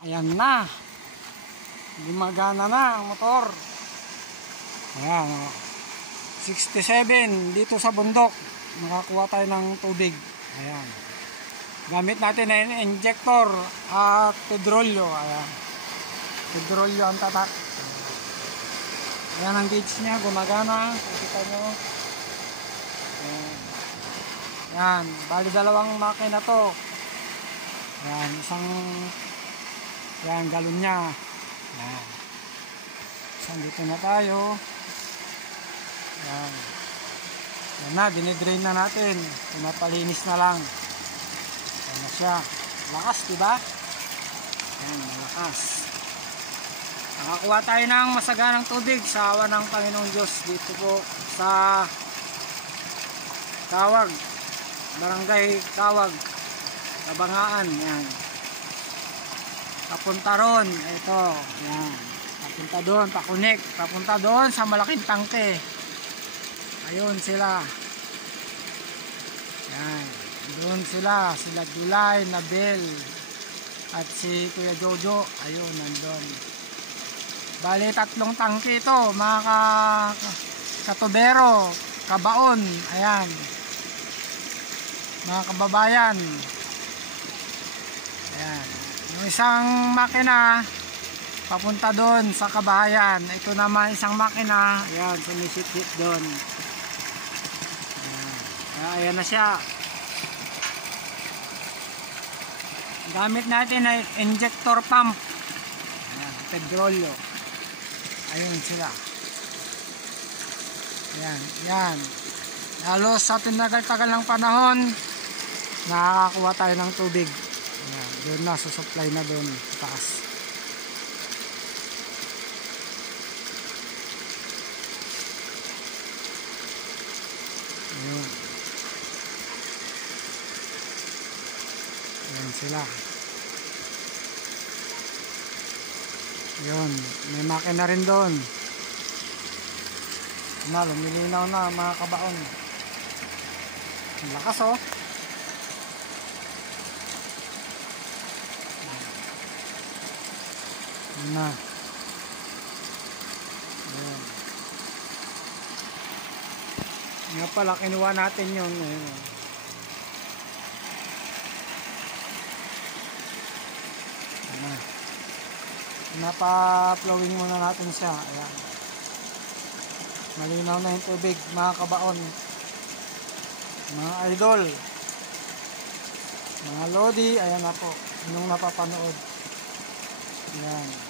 Ayan na. Gumagana na ang motor. Ayan, 67 dito sa bundok. Nakakuha tayo ng tubig. Ayan. Gamit natin na injector at pedrolyo. Ayan. Pedrolyo ang tatak. Ayan ang gauge niya, gumagana. Kita nyo. Ayan. Ayan. Bali dalawang makina to. Ayan. Isang galon niya. Ayan. So, dito na tayo. Ayan. Ayan na, dinidrain na natin. Pinapalinis na lang. Ayan na siya. Lakas, diba? Ayan, malakas. Nakakuha tayo ng masaganang tubig sa awa ng Panginoong Diyos dito po sa Kawag. Barangay Kawag. Kabangaan. Ayan. Papunta ron. Ito. Ayan. Papunta doon. Pakunik. Papunta doon sa malaking tangke. Ayun sila. Ayan. Doon sila. Sila July, Nabel. At si Kuya Jojo. Ayun. Nandun. Bali 3 tangke ito. Mga katubero. Kabaon. Ayan. Mga kababayan. Ayan. Yung isang makina papunta doon sa kabahayan. Ito naman isang makina. Ayan, sumisit-hit doon. Ayan na siya. Gamit natin ay injector pump. Ayan, pedrolyo. Ayun sila. Ayan, yan. Halos sa tinagal-tagal ng panahon, nakakakuha tayo ng tubig. Ayan, doon na, susupply na doon sa taas. Ayan. Ayan sila. Ayan, may makina rin doon. Na, lumilinaw na mga kabaon. Ang lakas oh. Na. Ayan. Nga pala, kinuha natin yun. Ayan. Ayan. Napa-flowing muna natin siya. Ayan. Malinaw na yung tubig, mga kabaon. Mga idol. Mga lodi. Ayan na po. Yung napapanood. Ayan.